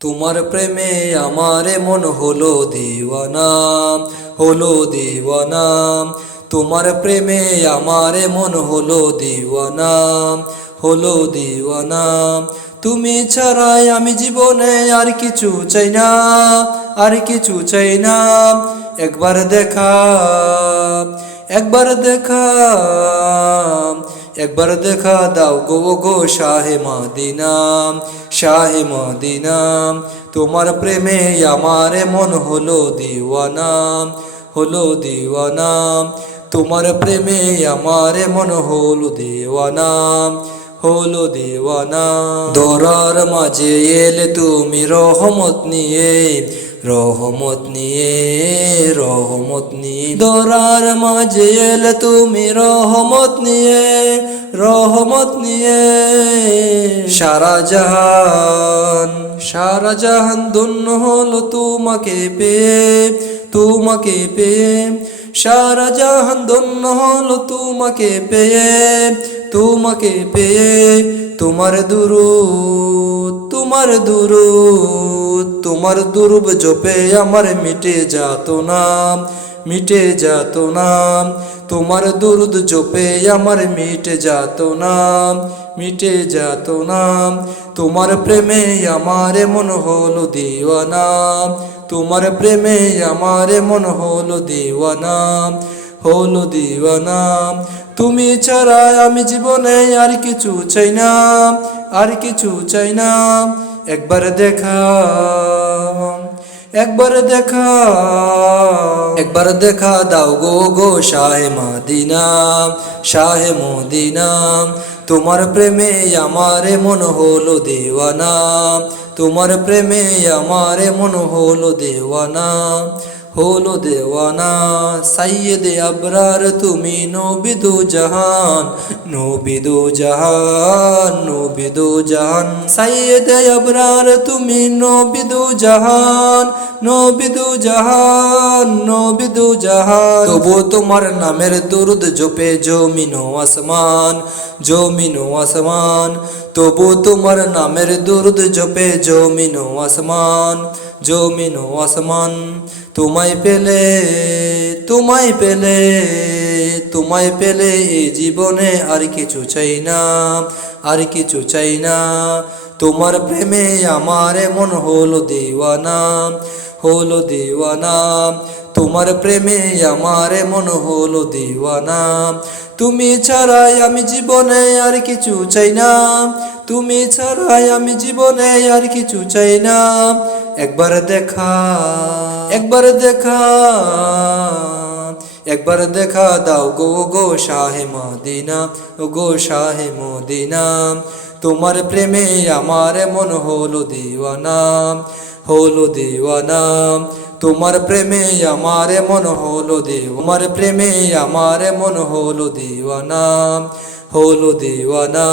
তোমার প্রেমে আমারে মন হলো দিওয়ানা হলো দিওয়ানা। তোমার প্রেমে আমারে মন হলো দিওয়ানা হলো দিওয়ানা। তুমি ছাড়াই আমি জীবনে আর কিছু চাই না, আর কিছু চাই না। একবার দেখা একবার দেখা একবার দেখা দাও গো গো শাহে মাদিনা। শাহে মদিনাম তোমার প্রেমে আমার মন হলো দিওয়ানা হলো দিওয়ানা। তোমার প্রেমে আমার মন হলো দিওয়ানা হলো দিওয়ানা। দরার মাঝে এলে তুমি রহমত নিয়ে রহমত নিয়ে রহমত নিয়ে। দরার মাঝে এলে তুমি রহমত নিয়ে রহমত নিয়ে। সারা জাহান সারা জাহান ধন্য হলো তোমাকে পেয়ে তোমাকে পেয়ে। সারা জাহান ধন্য হলো তোমাকে পেয়ে। তোমাকে পেয়ে তোমার দুরু তোমার দুরু তোমার দুরুব জপে আমার মিটে যাত না, মিটে যাত না। তোমার দুরুদ জপে আমার মিটে যাত না, মিটে যাত না। তোমার প্রেমে আমার মন হলো দিওয়ানা, তোমার প্রেমে আমার মন হলো দিওয়ানা। হলো দিওয়ানা। তুমি ছাড়া আমি জীবনে আর কিছু চাই না, আর কিছু চাই না। একবার দেখা একবার দেখা একবার দেখা দাও গো গো শাহে মাদিনা, শাহে মদিনা। তোমার প্রেমে আমারে মন হলো দেওয়ানা, তোমার প্রেমে আমারে মন হলো দেওয়ানা। হলো দেওয়ানা। সাইয়েদে আবরার তুমি নবিদু জাহান নবিদু জাহান নবিদু জাহান। সাইয়েদে আবরার তুমি নবিদু জাহান নবিদু জাহান নবিদু জাহান। তবু তোমার নামের দুরুদ জপে, জমিনো আসমান জমিনো আসমান। তবু তোমার নামের দুরুদ জপে, জমিনো আসমান। জমিনো আসমান, তোমায় পেলে তোমায় পেলে তোমায় পেলে এই জীবনে আর কিছু চাই না, আর কিছু চাই না। তোমার প্রেমে আমার মন হলো দিওয়ানা হলো দিওয়ানা। তোমার প্রেমে আমার মন হলো দিওয়ানা। তুমি ছাড়াই আমি জীবনে আর কিছু চাই না তুমি ছাড়াই আমি জীবনে আর কিছু চাই না। একবার দেখা একবার দেখা একবার দেখা দাও গো গো শাহে মদিনা, গো শাহে মদিনা। তোমার প্রেমে আমার মন হলো দিওয়ানা হলো দিওয়ানা। তোমার প্রেমে আমার মন হলো দেও আমার প্রেমে আমার মন হলো দিওয়ানা হলো দিওয়ানা।